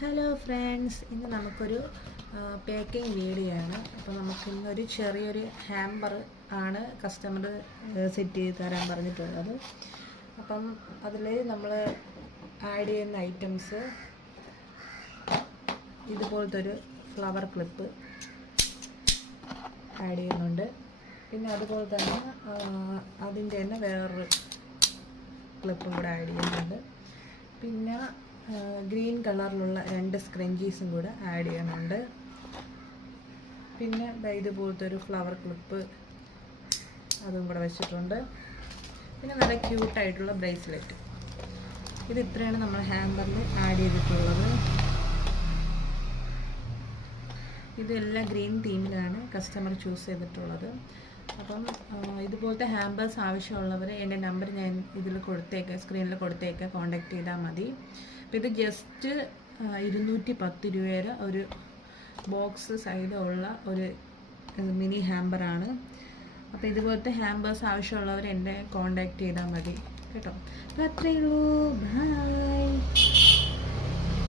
Hello friends, ഇന്ന് നമുക്കൊരു packing video ആണ്. അപ്പോൾ നമുക്കിന്നൊരു ചെറിയൊരു ഹാമ്പർ ആണ് കസ്റ്റമർ സെറ്റ് ചെയ്ത് തരാൻ പറഞ്ഞിട്ടുള്ളത്. അപ്പം അതിൽ നമ്മൾ ആഡ് ചെയ്യുന്ന ഐറ്റംസ് ഇതുപോലത്തെ ഒരു ഫ്ലവർ ക്ലിപ്പ് ആഡ് ചെയ്യുന്നുണ്ട്. പിന്നെ അതുപോലെ തന്നെ അതിൻ്റെ തന്നെ വേറൊരു ക്ലിപ്പും കൂടെ ആഡ് ചെയ്യുന്നുണ്ട്. പിന്നെ ഗ്രീൻ കളറിലുള്ള 2 സ്ക്രഞ്ചീസും കൂടെ ആഡ് ചെയ്യണുണ്ട്. പിന്നെ ഇതുപോലത്തെ ഒരു ഫ്ലവർ ക്ലിപ്പ് അതും കൂടെ വെച്ചിട്ടുണ്ട്. പിന്നെ നല്ല ക്യൂട്ടായിട്ടുള്ള ബ്രേസ്ലെറ്റ്. ഇത് ഇത്രയാണ് നമ്മൾ ഹാമ്പറിൽ ആഡ് ചെയ്തിട്ടുള്ളത്. ഇതെല്ലാം ഗ്രീൻ തീമിലാണ് കസ്റ്റമർ ചൂസ് ചെയ്തിട്ടുള്ളത്. അപ്പം ഇതുപോലത്തെ ഹാമ്പേഴ്സ് ആവശ്യമുള്ളവർ എൻ്റെ നമ്പർ ഞാൻ ഇതിൽ കൊടുത്തേക്കാം, സ്ക്രീനിൽ കൊടുത്തേക്കാം, കോൺടാക്റ്റ് ചെയ്താൽ മതി. അപ്പോൾ ഇത് ജസ്റ്റ് 210 രൂപയുടെ ഒരു ബോക്സ് സൈഡുള്ള ഒരു മിനി ഹാമ്പറാണ്. അപ്പോൾ ഇതുപോലത്തെ ഹാമ്പേഴ്സ് ആവശ്യമുള്ളവർ എന്നെ കോൺടാക്റ്റ് ചെയ്താൽ മതി കേട്ടോ. അപ്പോൾ അത്രയേ ഉള്ളൂ. ബൈ.